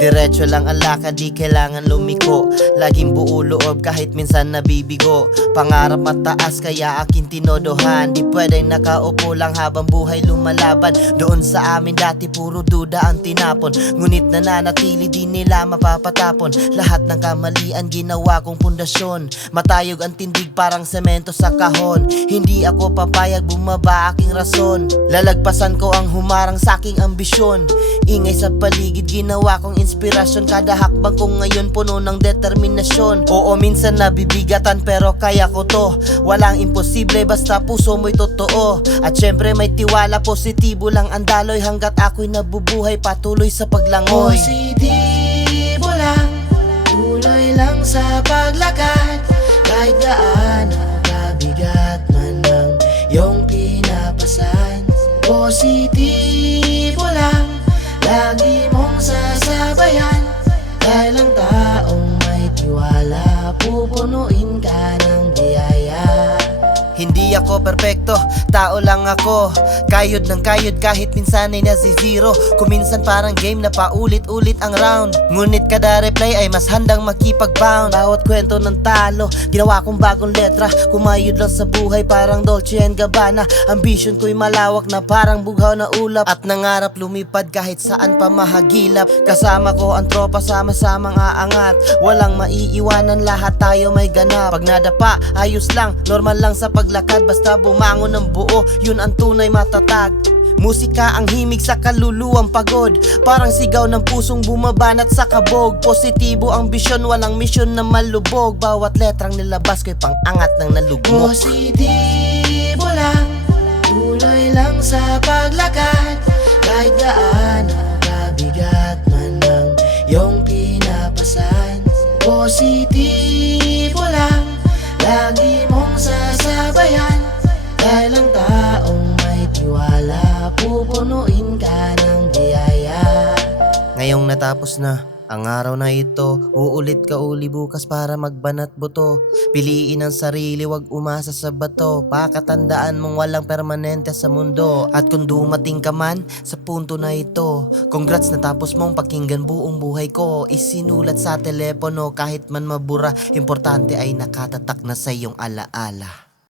Diretso lang ang lakad, di kailangan lumiko. Laging buo loob kahit minsan nabibigo. Pangarap mataas kaya akin tinodohan. Di pwedeng nakaupo lang habang buhay lumalaban. Doon sa amin dati puro duda ang tinapon, ngunit nananatili di nila mapapatapon. Lahat ng kamalian ginawa kong pundasyon. Matayog ang tindig parang semento sa kahon. Hindi ako papayag bumaba aking rason. Lalagpasan ko ang humarang sa aking ambisyon. Ingay sa paligid ginawa kong inspirasyon. Kada hakbang ko ngayon puno ng determinasyon. Oo, minsan nabibigatan pero kaya ko to. Walang imposible basta puso mo'y totoo. At syempre may tiwala, positibo lang ang daloy. Hanggat ako'y nabubuhay patuloy sa paglangoy. Positibo lang, tuloy lang sa paglakad. Kahit gaano kabigat man ang iyong pinapasan. Positibo lang, lagi mong sasabayan. Dahil ang taong may tiwala, pupunuin ka ng biyaya. Hindi ako perpekto, tao lang ako. Kayod ng kayod kahit minsan ay nasi-zero. Kuminsan parang game na paulit-ulit ang round. Ngunit kada replay ay mas handang makipag-bound. Bawat kwento ng talo, ginawa kong bagong letra. Kumayod lang sa buhay parang Dolce & Gabbana. Ambition ko'y malawak na parang bughaw na ulap. At nangarap lumipad kahit saan pa mahagilap. Kasama ko ang tropa, sama-samang aangat. Walang maiiwanan, lahat tayo may ganap. Pag nadapa, ayos lang, normal lang sa paglakad. Basta bumangon ng buo, yun ang tunay matatag. Musika ang himig sa kaluluwang pagod. Parang sigaw ng pusong bumabanat sa kabog. Positibo ang bisyon, walang misyon na malubog. Bawat letrang nilabas ko'y pang-angat ng nalugmok. Positibo lang, tuloy lang sa paglakad. Kahit gaano kabigat man ang iyong pinapasan. Positibo lang, lagi mong sasabayan. Dahil ang taong may tiwala, pupunuin ka ng biyaya. Ngayong natapos na ang araw na ito, uulit ka uli bukas para magbanat buto. Piliin ang sarili, wag umasa sa bato. Pakatandaan mong walang permanente sa mundo. At kung dumating ka man sa punto na ito, congrats, natapos mong pakinggan buong buhay ko. Isinulat sa telepono kahit man mabura. Importante ay nakatatak na sa iyong alaala.